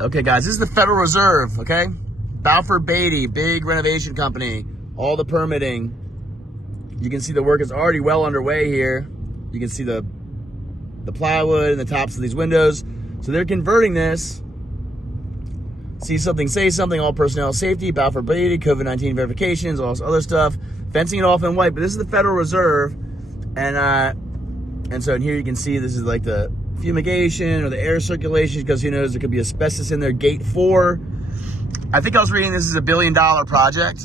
Okay, guys, this is the Federal Reserve, okay? F.E.D, big renovation company, all the permitting. You can see the work is already well underway here. You can see the plywood and the tops of these windows. So they're converting this. See something, say something, all personnel safety, F.E.D, COVID-19 verifications, all this other stuff. Fencing it off in white, but this is the Federal Reserve. And so in here you can see this is like the fumigation or the air circulation, because who knows, there could be asbestos in there. Gate 4. I think I was reading this is $1 billion project.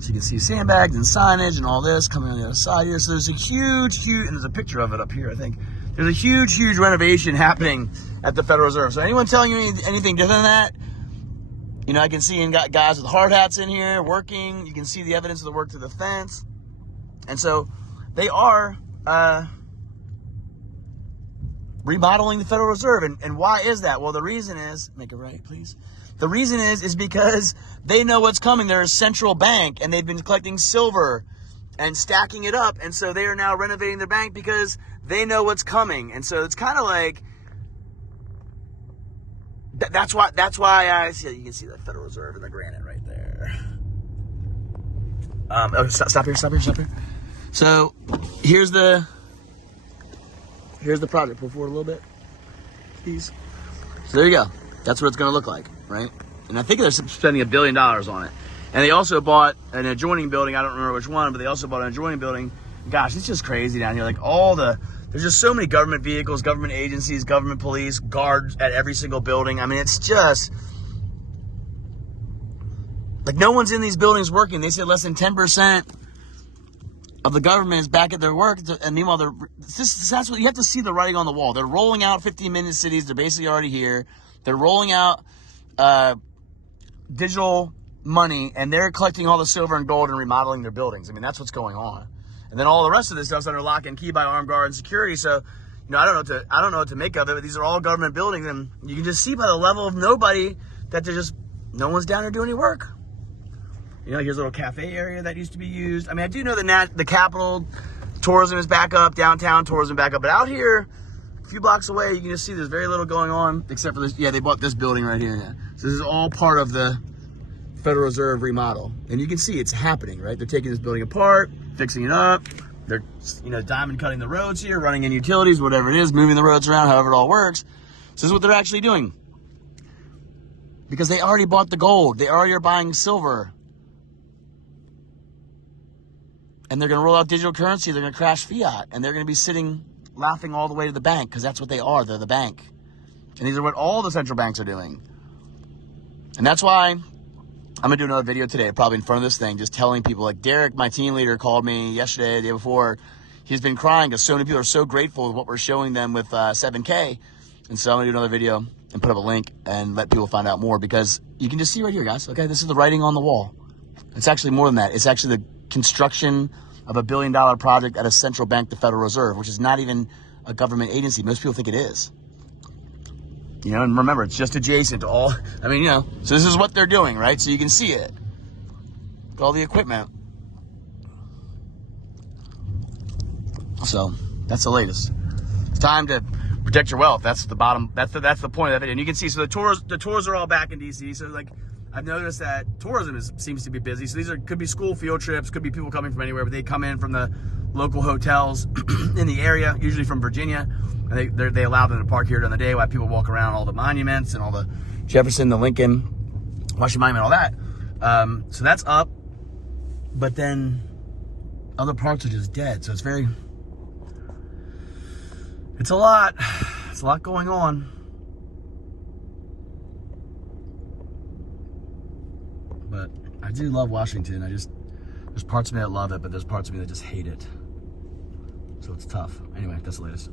So you can see sandbags and signage and all this coming on the other side here. So there's a huge, and there's a picture of it up here, I think. There's a huge renovation happening at the Federal Reserve. So anyone telling you anything different than that, you know, I can see got guys with hard hats in here working. You can see the evidence of the work to the fence. And so they are remodeling the Federal Reserve. And why is that? Well, the reason is, make it right, please. The reason is because they know what's coming. They're a central bank, and they've been collecting silver and stacking it up. And so they are now renovating their bank because they know what's coming. And so it's kind of like, that's why I see, you can see the Federal Reserve and the granite right there. Stop here. So here's the project. Pull forward a little bit, please. So there you go. That's what it's going to look like, right? And I think they're spending $1 billion on it. And they also bought an adjoining building. I don't remember which one, but they also bought an adjoining building. Gosh, it's just crazy down here. Like there's just so many government vehicles, government agencies, government police, guards at every single building. I mean, it's just like no one's in these buildings working. They said less than 10% of the government is back at their work, and meanwhile, that's what you have to see, the writing on the wall. They're rolling out 15-minute cities. They're basically already here. They're rolling out digital money, and they're collecting all the silver and gold and remodeling their buildings. I mean, that's what's going on. And then all the rest of this stuff's under lock and key by armed guard and security. So, you know, I don't know what to make of it, but these are all government buildings, and you can just see by the level of nobody that no one's down there doing any work. You know, here's a little cafe area that used to be used. I mean, I do know the Capitol tourism is back up, downtown tourism back up, but out here, a few blocks away, you can just see there's very little going on except for this. Yeah, they bought this building right here. Yeah. So this is all part of the Federal Reserve remodel, and you can see it's happening, right? They're taking this building apart, fixing it up. They're, you know, diamond cutting the roads here, running in utilities, whatever it is, moving the roads around, however it all works. So this is what they're actually doing, because they already bought the gold. They already are buying silver. And they're going to roll out digital currency. They're going to crash fiat. And they're going to be sitting laughing all the way to the bank, because that's what they are. They're the bank. And these are what all the central banks are doing. And that's why I'm going to do another video today, probably in front of this thing, just telling people, like Derek, my team leader, called me yesterday, the day before. He's been crying because so many people are so grateful with what we're showing them with 7K. And so I'm going to do another video and put up a link and let people find out more, because you can just see right here, guys. Okay, this is the writing on the wall. It's actually more than that. It's actually the construction of $1 billion project at a central bank, the Federal Reserve, which is not even a government agency. Most people think it is. You know, and remember, it's just adjacent to all, I mean, you know, so this is what they're doing, right? So you can see it. Look at all the equipment. So that's the latest. It's time to protect your wealth. That's the bottom, that's the point of that video. And you can see, so the tours are all back in DC. So like, I've noticed that tourism seems to be busy. So these could be school field trips, could be people coming from anywhere, but they come in from the local hotels in the area, usually from Virginia, and they allow them to park here during the day while people walk around all the monuments and all the Jefferson, the Lincoln, Washington Monument, all that. So that's up, but then other parts are just dead. So it's a lot going on. But I do love Washington. There's parts of me that love it, but there's parts of me that just hate it. So it's tough. Anyway, that's the latest.